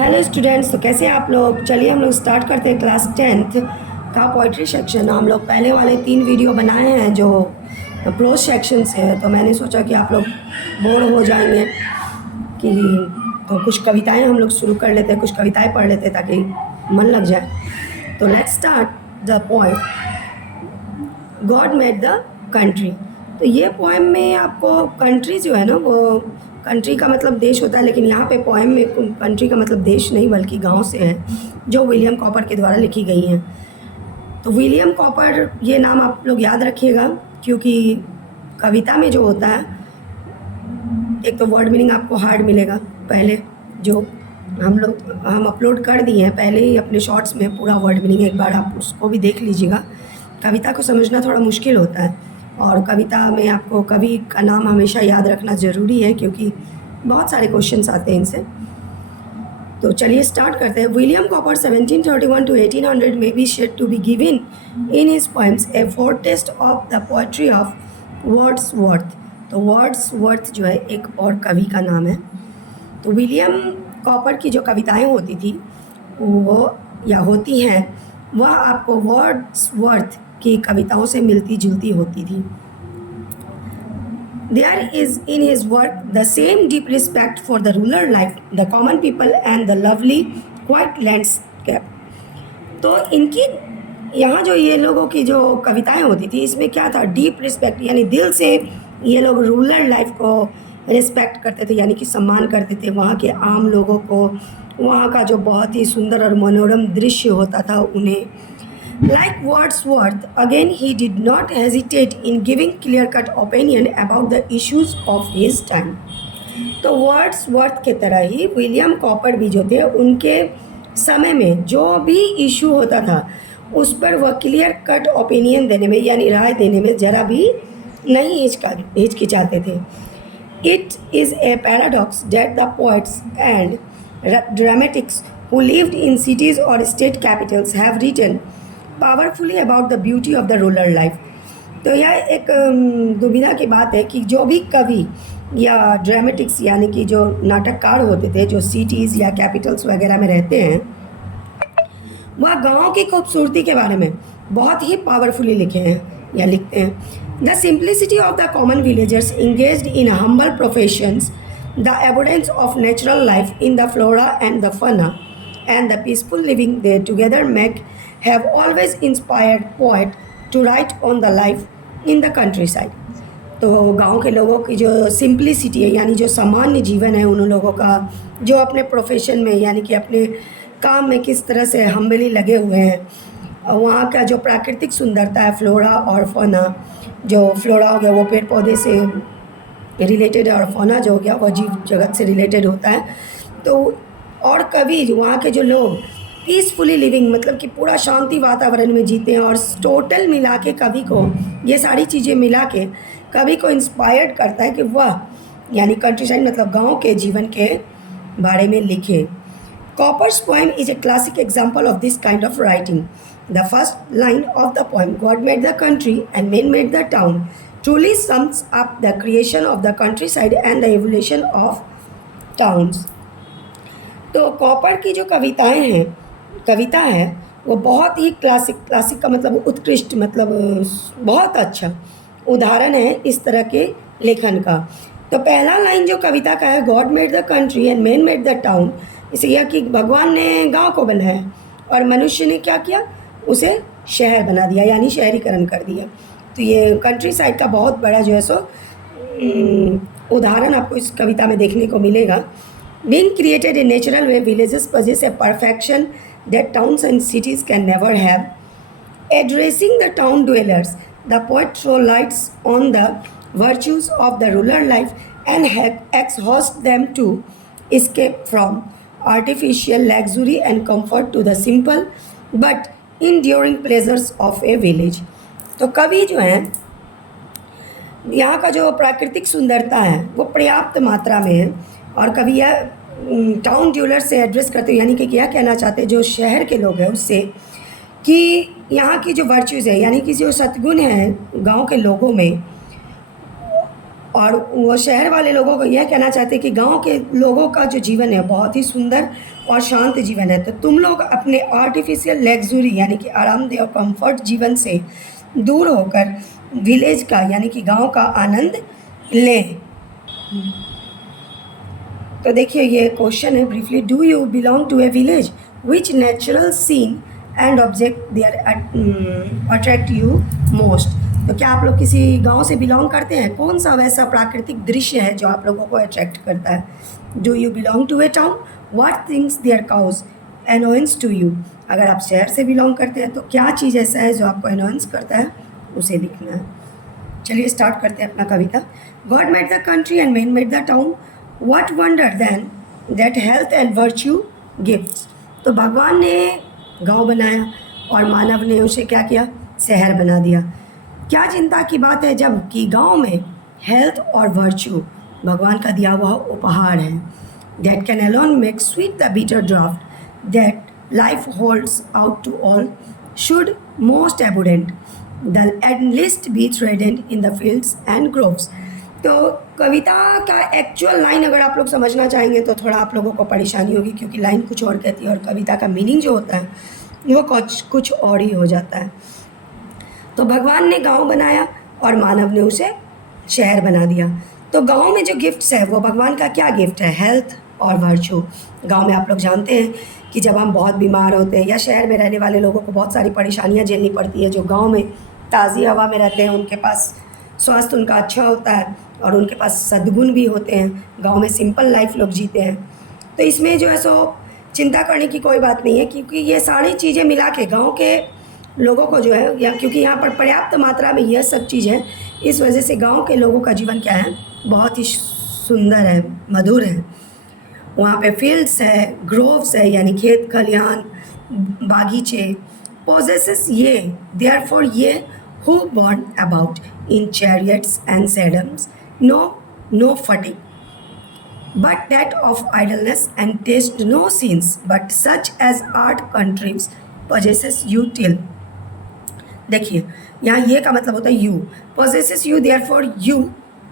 Hello students, तो कैसे हैं आप लोग। चलिए हम लोग स्टार्ट करते हैं क्लास 10th का पोइट्री सेक्शन। हम लोग पहले वाले 3 वीडियो बनाए हैं जो प्रोज सेक्शन से है, तो मैंने सोचा कि आप लोग बोर हो जाएंगे कि तो कुछ कविताएं हम लोग शुरू कर लेते हैं, कुछ कविताएं पढ़ लेते हैं ताकि मन लग जाए। तो let's start the poem God made the country. तो ये पोएम में आपको कंट्री जो है ना, वो कंट्री का मतलब देश होता है, लेकिन यहाँ पे पोएम में कंट्री का मतलब देश नहीं बल्कि गांव से है, जो विलियम कॉपर के द्वारा लिखी गई हैं। तो विलियम कॉपर ये नाम आप लोग याद रखिएगा, क्योंकि कविता में जो होता है एक तो वर्ड मीनिंग आपको हार्ड मिलेगा। पहले जो हम अपलोड कर दिए हैं पहले ही अपने शॉर्ट्स में पूरा वर्ड मीनिंग, एक बार आप उसको भी देख लीजिएगा। कविता को समझना थोड़ा मुश्किल होता है, और कविता में आपको कवि का नाम हमेशा याद रखना ज़रूरी है, क्योंकि बहुत सारे क्वेश्चंस आते हैं इनसे। तो चलिए स्टार्ट करते हैं। विलियम कॉपर 1731 to 1800 में B shade to be given in his poems a foretaste of the poetry of Wordsworth. तो वर्ड्सवर्थ जो है एक और कवि का नाम है। तो विलियम कॉपर की जो कविताएं होती थी वो या होती हैं, वह आपको वर्ड्सवर्थ की कविताओं से मिलती जुलती होती थी। There is in his work the same deep respect for the rural life, the common people and the lovely quiet landscape. तो इनकी यहाँ जो ये लोगों की जो कविताएं होती थी, इसमें क्या था, डीप रिस्पेक्ट, यानी दिल से ये लोग रूरल लाइफ को रिस्पेक्ट करते थे, यानी कि सम्मान करते थे वहाँ के आम लोगों को, वहाँ का जो बहुत ही सुंदर और मनोरम दृश्य होता था उन्हें। Like Wordsworth, again he did not hesitate in giving clear-cut opinion about the issues of his time. तो वर्ड्सवर्थ के तरह ही विलियम कॉपर भी जो थे, उनके समय में जो भी इशू होता था उस पर वह क्लियर कट ओपिनियन देने में, यानी राय देने में ज़रा भी नहीं हिचकिचाते थे। It is a paradox that the poets and dramatists who lived in cities or state capitals have written powerfully about the beauty of the rural life. तो यह एक दुविधा की बात है कि जो भी कवि या ड्रामेटिक्स यानी कि जो नाटककार होते थे, जो सिटीज़ या कैपिटल्स वगैरह में रहते हैं, वह गाँव की खूबसूरती के बारे में बहुत ही पावरफुली लिखे हैं या लिखते हैं। The simplicity of the common villagers engaged in humble professions, the abundance of natural life in the flora and the fauna and the peaceful living they together make have always inspired poet to write on the life in the countryside. तो गांव के लोगों की जो simplicity है, यानी जो सामान्य जीवन है उन लोगों का, जो अपने प्रोफेशन में यानी कि अपने काम में किस तरह से हम्बली लगे हुए हैं, वहाँ का जो प्राकृतिक सुंदरता है, फ्लोरा और फौना, जो फ्लोरा हो गया वो पेड़ पौधे से रिलेटेड है, और फौना जो हो गया वो जीव जगत से रिलेटेड होता है। तो और कवि वहाँ के जो लोग पीसफुली लिविंग, मतलब कि पूरा शांति वातावरण में जीते हैं, और टोटल मिला के कवि को ये सारी चीज़ें मिला के कवि को इंस्पायर्ड करता है कि वह यानी कंट्री साइड मतलब गांव के जीवन के बारे में लिखे। Cowper's poem is a classic example of this kind of writing. The first line of the poem, God made the country and man made the town, truly sums up the creation of the country side and the evolution of towns. तो Cowper की जो कविता है वो बहुत ही classic का मतलब उत्कृष्ट, मतलब बहुत अच्छा उदाहरण है इस तरह के लेखन का। तो पहला लाइन जो कविता का है, God made the country and man made the town, इसे यह कि भगवान ने गांव को बनाया और मनुष्य ने क्या किया, उसे शहर बना दिया, यानी शहरीकरण कर दिया। तो ये कंट्री साइड का बहुत बड़ा जो है सो उदाहरण आपको इस कविता में देखने को मिलेगा। Being created in natural way, villages possess a perfection that towns and cities can never have. Addressing the town dwellers, the poet throws lights on the virtues of the rural life and exhorts them to escape from artificial luxury and comfort to the simple but enduring pleasures of a village. तो कवि जो हैं, यहाँ का जो प्राकृतिक सुंदरता है वो पर्याप्त मात्रा में है, और कभी यह टाउन ड्यूलर से एड्रेस करते हैं, यानी कि क्या कहना चाहते हैं जो शहर के लोग हैं उससे, कि यहाँ की जो वर्च्यूज़ है यानी कि जो सद्गुण है गांव के लोगों में, और वो शहर वाले लोगों को यह कहना चाहते हैं कि गांव के लोगों का जो जीवन है बहुत ही सुंदर और शांत जीवन है, तो तुम लोग अपने आर्टिफिशियल लग्जरी यानी कि आरामदेह और कंफर्ट जीवन से दूर होकर विलेज का यानी कि गांव का आनंद लें। तो देखिए ये क्वेश्चन है briefly, do you belong to a village, which natural scene and object there attract you most. तो क्या आप लोग किसी गांव से बिलोंग करते हैं? कौन सा वैसा प्राकृतिक दृश्य है जो आप लोगों को अट्रैक्ट करता है? Do you belong to a town, what things there cause annoyance to you. अगर आप शहर से बिलोंग करते हैं तो क्या चीज़ ऐसा है जो आपको अनोइंस करता है, उसे लिखना है। चलिए स्टार्ट करते हैं अपना कविता। God made the country and man made the town, what wonder then that health and virtue gifts. तो भगवान ने गांव बनाया और मानव ने उसे क्या किया, शहर बना दिया। क्या चिंता की बात है जब कि गांव में हेल्थ और वर्च्यू भगवान का दिया हुआ उपहार है। That can alone make sweet the bitter draught that life holds out to all should most abundant the at least be threatened in the fields and groves. तो कविता का एक्चुअल लाइन अगर आप लोग समझना चाहेंगे तो थोड़ा आप लोगों को परेशानी होगी, क्योंकि लाइन कुछ और कहती है और कविता का मीनिंग जो होता है वो कुछ और ही हो जाता है। तो भगवान ने गांव बनाया और मानव ने उसे शहर बना दिया। तो गांव में जो गिफ्ट्स है वो भगवान का क्या गिफ्ट है, हेल्थ और वर्च्यू। गांव में आप लोग जानते हैं कि जब हम बहुत बीमार होते हैं या शहर में रहने वाले लोगों को बहुत सारी परेशानियां झेलनी पड़ती है, जो गांव में ताज़ी हवा में रहते हैं उनके पास स्वास्थ्य उनका अच्छा होता है और उनके पास सद्गुण भी होते हैं, गांव में सिंपल लाइफ लोग जीते हैं। तो इसमें जो है सो चिंता करने की कोई बात नहीं है, क्योंकि ये सारी चीज़ें मिला के गाँव के लोगों को जो है, या क्योंकि यहाँ पर पर्याप्त मात्रा में यह सब चीज़ है, इस वजह से गांव के लोगों का जीवन क्या है, बहुत ही सुंदर है, मधुर है। वहाँ पे फील्ड्स है, ग्रोव्स है यानी खेत खलिहान, बागीचे, पोजेसेस ये, देयरफॉर ये who borne about in chariots and sedans, no fatigue but that of idleness and taste no sins, but such as art countries possesses you till। देखिए यहाँ ये का मतलब होता है you possesses you, therefore you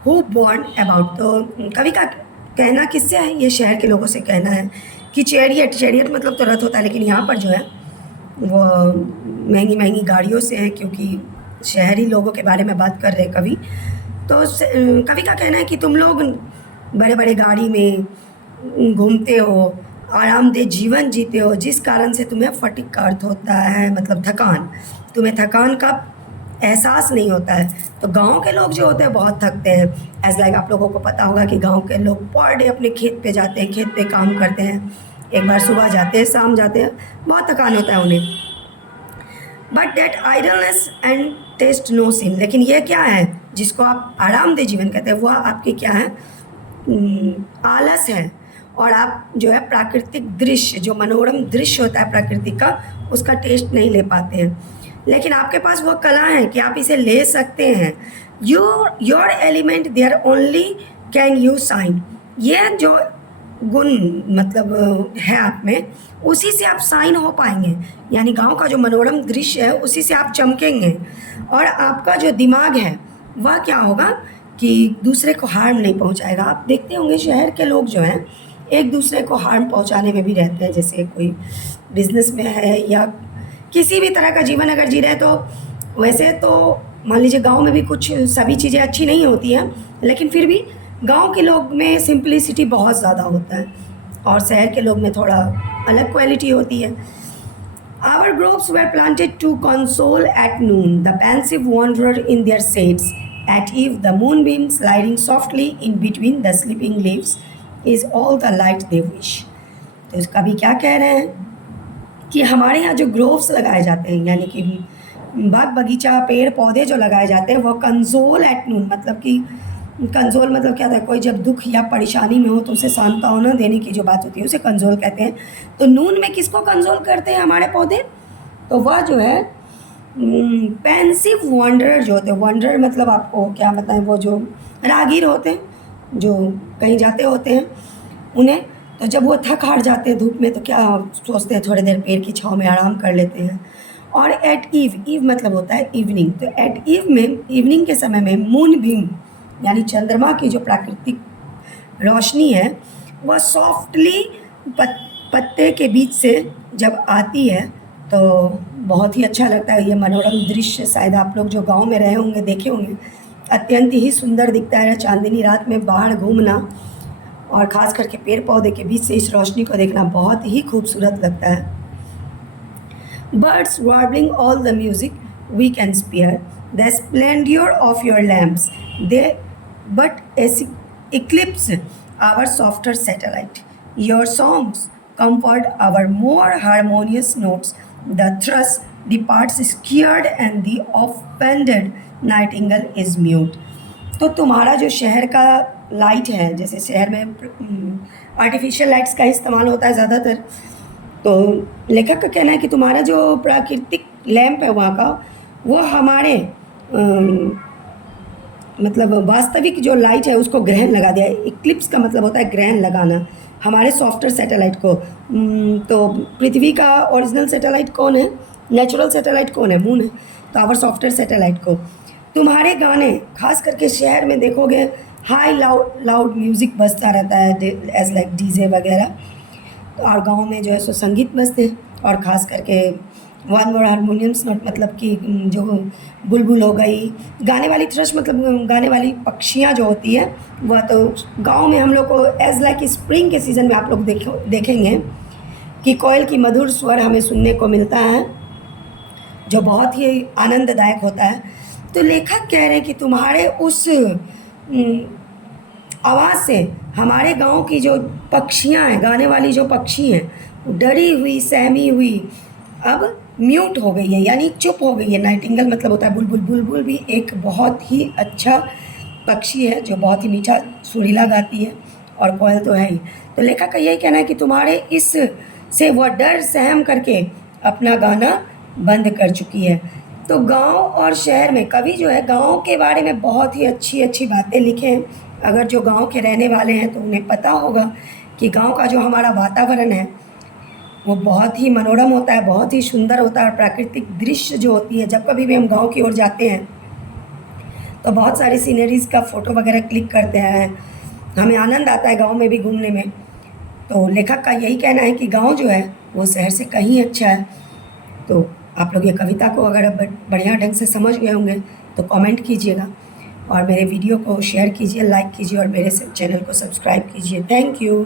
who born about। तो कवि का कहना किससे है, ये शहर के लोगों से कहना है कि चैरियट मतलब तो रथ होता है, लेकिन यहाँ पर जो है वो महंगी महंगी गाड़ियों से है, क्योंकि शहरी लोगों के बारे में बात कर रहे हैं कवि। तो कवि का कहना है कि तुम लोग बड़े बड़े गाड़ी में घूमते हो, आरामदेह जीवन जीते हो, जिस कारण से तुम्हें फटीग का अर्थ होता है मतलब थकान, तुम्हें थकान का एहसास नहीं होता है। तो गांव के लोग जो होते हैं बहुत थकते हैं। एज लाइक आप लोगों को पता होगा कि गांव के लोग पर डे अपने खेत पे जाते हैं, खेत पे काम करते हैं, एक बार सुबह जाते हैं शाम जाते हैं, बहुत थकान होता है उन्हें। But that idleness and taste no sin, लेकिन ये क्या है जिसको आप आरामदेह जीवन कहते हैं, वह आपके क्या है, आलस है। और आप जो है प्राकृतिक दृश्य, जो मनोरम दृश्य होता है प्रकृति का, उसका टेस्ट नहीं ले पाते हैं। लेकिन आपके पास वो कला है कि आप इसे ले सकते हैं। Your element there only can you shine. ये जो गुण मतलब है आप में, उसी से आप शाइन हो पाएंगे, यानी गांव का जो मनोरम दृश्य है उसी से आप चमकेंगे। और आपका जो दिमाग है वह क्या होगा कि दूसरे को हार्म नहीं पहुंचाएगा। आप देखते होंगे शहर के लोग जो हैं एक दूसरे को हार्म पहुंचाने में भी रहते हैं, जैसे कोई बिजनेस में है या किसी भी तरह का जीवन अगर जी रहे। तो वैसे तो मान लीजिए गांव में भी कुछ सभी चीज़ें अच्छी नहीं होती हैं, लेकिन फिर भी गांव के लोग में सिंप्लिसिटी बहुत ज़्यादा होता है और शहर के लोग में थोड़ा अलग क्वालिटी होती है। Our groves were planted to console at noon the pensive wanderer in their shades. At eve, the moonbeam sliding softly in between the sleeping leaves is all the light they wish। तो इसका भी क्या कह रहे हैं कि हमारे यहाँ जो ग्रोव्स लगाए जाते हैं, यानी कि बाग बगीचा पेड़ पौधे जो लगाए जाते हैं, वो कंसोल एट नून, मतलब कि कंसोल मतलब क्या था, कोई जब दुख या परेशानी में हो तो उसे सांत्वना देने की जो बात होती है उसे कंसोल कहते हैं। तो नून में किसको कंसोल करते हैं हमारे पौधे, तो वह जो है पेंसिव वॉन्डरर जो होते हैं। वॉन्डरर मतलब आपको क्या बताएं, वो जो राहगीर होते हैं जो कहीं जाते होते हैं उन्हें, तो जब वो थक हार जाते हैं धूप में तो क्या सोचते हैं थोड़ी देर पेड़ की छाँव में आराम कर लेते हैं। और एट ईव, ईव मतलब होता है इवनिंग, तो एट ईव में इवनिंग के समय में मून बीम यानी चंद्रमा की जो प्राकृतिक रोशनी है वह सॉफ्टली पत्ते के बीच से जब आती है तो बहुत ही अच्छा लगता है। ये मनोरम दृश्य शायद आप लोग जो गांव में रहे होंगे देखे होंगे, अत्यंत ही सुंदर दिखता है। चांदनी रात में बाहर घूमना और ख़ास करके पेड़ पौधे के बीच से इस रोशनी को देखना बहुत ही खूबसूरत लगता है। Birds warbling all the music we can spare, the splendor of your lamps, they but eclipse our softer satellite. Your songs comfort our more harmonious notes. The thrush departs scared and the offended nightingale is mute. तो तुम्हारा जो शहर का light है, जैसे शहर में artificial lights का इस्तेमाल होता है ज़्यादातर, तो लेखक का कहना है कि तुम्हारा जो प्राकृतिक लैंप है वहाँ का, वो हमारे मतलब वास्तविक जो लाइट है उसको ग्रहण लगा दिया है। इक्लिप्स का मतलब होता है ग्रहण लगाना, हमारे सॉफ्टवेयर सैटेलाइट को। तो पृथ्वी का ओरिजिनल सैटेलाइट कौन है, नेचुरल सैटेलाइट कौन है, मून है। तो आवर सॉफ्टवेयर सैटेलाइट को तुम्हारे गाने, खास करके शहर में देखोगे हाई लाउड म्यूज़िक बजता रहता है, एज लाइक डीजे वगैरह। और गांव में जो है सो संगीत बजते हैं, और ख़ास करके वन मोर हारमोनियम्स नोट, मतलब कि जो बुलबुल हो गई, गाने वाली थ्रश मतलब गाने वाली पक्षियाँ जो होती है वह तो गांव में हम लोग को एज लाइक स्प्रिंग के सीज़न में आप लोग देखेंगे कि कोयल की मधुर स्वर हमें सुनने को मिलता है जो बहुत ही आनंददायक होता है। तो लेखक कह रहे हैं कि तुम्हारे उस आवाज़ से हमारे गांव की जो पक्षियां हैं, गाने वाली जो पक्षी हैं, डरी हुई सहमी हुई अब म्यूट हो गई है, यानी चुप हो गई है। नाइटिंगेल मतलब होता है बुलबुल। बुलबुल भी एक बहुत ही अच्छा पक्षी है जो बहुत ही मीठा सुरीला गाती है, और कोयल तो है ही। तो लेखक का यही कहना है कि तुम्हारे इस से वह डर सहम करके अपना गाना बंद कर चुकी है। तो गांव और शहर में कवि जो है गांव के बारे में बहुत ही अच्छी अच्छी बातें लिखे हैं। अगर जो गांव के रहने वाले हैं तो उन्हें पता होगा कि गांव का जो हमारा वातावरण है वो बहुत ही मनोरम होता है, बहुत ही सुंदर होता है। और प्राकृतिक दृश्य जो होती है, जब कभी भी हम गांव की ओर जाते हैं तो बहुत सारी सीनरीज़ का फ़ोटो वगैरह क्लिक करते हैं, हमें आनंद आता है गांव में भी घूमने में। तो लेखक का यही कहना है कि गांव जो है वो शहर से कहीं अच्छा है। तो आप लोग ये कविता को अगर बढ़िया ढंग से समझ गए होंगे तो कमेंट कीजिएगा, और मेरे वीडियो को शेयर कीजिए, लाइक कीजिए, और मेरे चैनल को सब्सक्राइब कीजिए। Thank you.